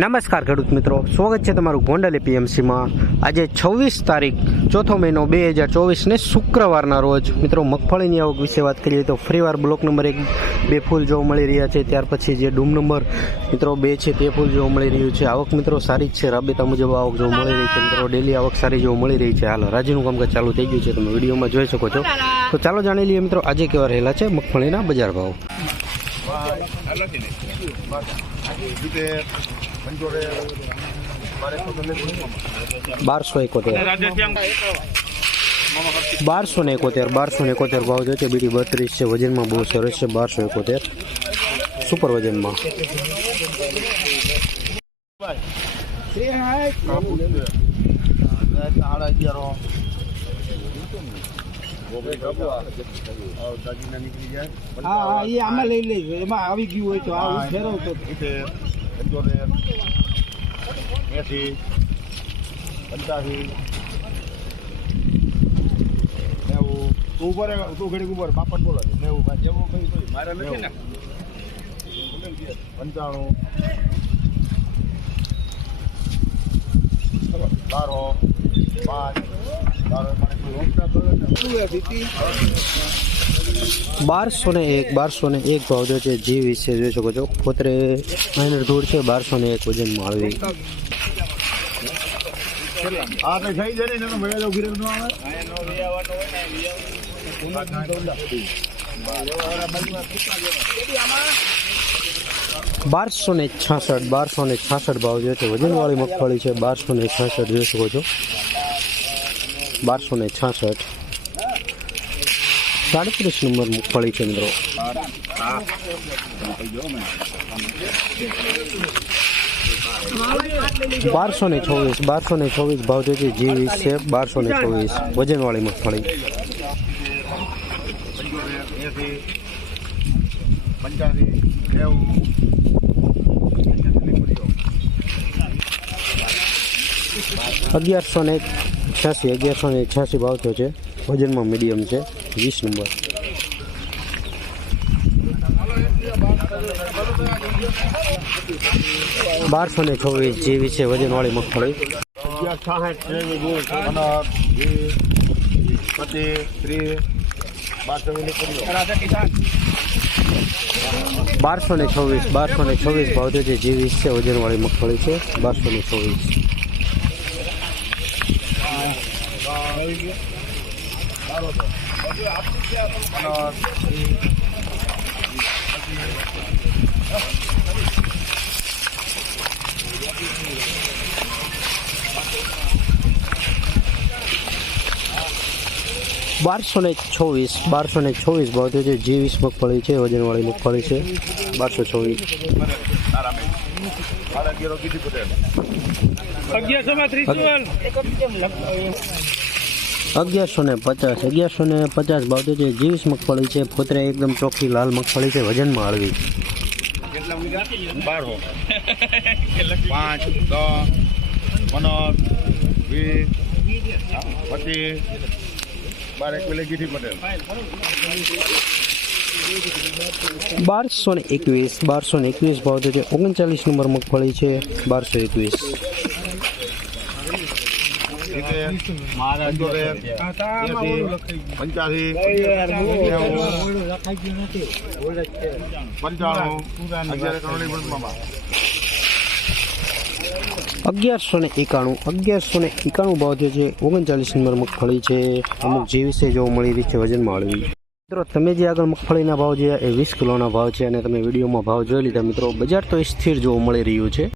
નમસ્કાર ખેડૂત મિત્રો. સ્વાગત છે તમારું ગોંડલ એપીએમસીમાં. આજે છવ્વીસ તારીખ, ચોથો મહિનો બે હજાર ચોવીસને શુક્રવારના રોજ. મિત્રો, મગફળીની આવક વિશે વાત કરીએ તો ફરીવાર બ્લોક નંબર એક બે ફૂલ જોવા મળી રહ્યા છે. ત્યાર પછી જે ડૂમ નંબર, મિત્રો, બે છે તે ફૂલ જોવા મળી રહ્યું છે. આવક, મિત્રો, સારી જ છે. રાબેતા મુજબ આવક જોવા મળી રહી છે, મિત્રો. ડેલી આવક સારી જોવા મળી રહી છે. હાલ રાજીનું કામકાજ ચાલુ થઈ ગયું છે. તમે વિડીયોમાં જોઈ શકો છો. તો ચાલો જાણી લઈએ, મિત્રો, આજે કેવા રહેલા છે મગફળીના બજાર ભાવ. બારસો એકોતેર. બારસો ને એકોતેર, બારસો ને એકોતેર ભાવ જો છે. બીડી બત્રીસ છે. વજનમાં બહુ સરસ છે. બારસો એકોતેર. સુપર વજનમાં. હા. હા એ આમાં લઈ લઈ એમાં આવી ગયું હોય તો આ ફેરવતો. એસી પંચાસી નેવું. તું ઉપર તું ઘડીક ઉપર બાપટ બોલો છો. નેવું ભાઈ. જેવું મારે નથી ને? પંચાણું. બારો પાંચ બારસો ને એક બારસો ને એક ભાવ જો છે જી વિશે જોઈ શકો છો. પોતરે માઇનર ધૂળ છે બારસો ને એક વજનમાં આવી આ કઈ થઈ જાય ને એનો મેળે તો ગિરેક નો આવે. બારસો ને છાસઠ બારસો ને છાસઠ ભાવ જે છે વજનવાળી મગફળી છે બારસો ને છાસઠ જોઈ શકો છો. બારસો ને છાસઠ. સાડત્રીસ નંબર મગફળી છે મિત્રો. બારસો ને ચોવીસ બારસો ને ચોવીસ ભાવ જે છે જી વીસ છે, બારસો ને ચોવીસ વજનવાળી મગફળી અગિયારસો ને છ્યાસી અગિયારસો ને છ્યાસી ભાવ થયો છે. વજનમાં મીડિયમ છે. વીસ નંબર બારસો ને છવ્વીસ જેવી છે વજનવાળી મગફળી. બારસો ને છવ્વીસ, બારસો ને છવ્વીસ ભાવ છે. જે વીસ છે વજનવાળી મગફળી છે. બારસો ને છવ્વીસ. બારસો ને છવ્વીસ બારસો ને છવ્વીસ ભાવ થયો છે જે વીસ મગફળી છે વજનવાળી મગફળી છે બારસો છવ્વીસ અગિયારસો ને પચાસ, અગિયારસો ને પચાસ ભાવ છે જીવીસ મગફળી છે, પોતરે એકદમ ચોખ્ખી લાલ મગફળી છે, વજનમાં હળવી. પાંચ, દસ, પંદર, વીસ બારસો ને એકવીસ, બારસો ને એકવીસ ભાવ છે ઓગણચાલીસ નંબર મગફળી છે, બારસો એકવીસ. અગિયારસો ને એકાણું, અગિયારસો ને એકાણું ભાવ થયો છે ઓગણચાલીસ નંબર મગફળી છે. અમુક જેવીસે જોવા મળી રહી છે વજનમાં હળવી. મિત્રો, તમે જે આગળ મગફળીના ભાવ જોયા એ વીસ કિલોના ભાવ છે અને તમે વિડીયોમાં ભાવ જોઈ લીધા, મિત્રો, બજાર તો સ્થિર જોવા મળી રહ્યું છે.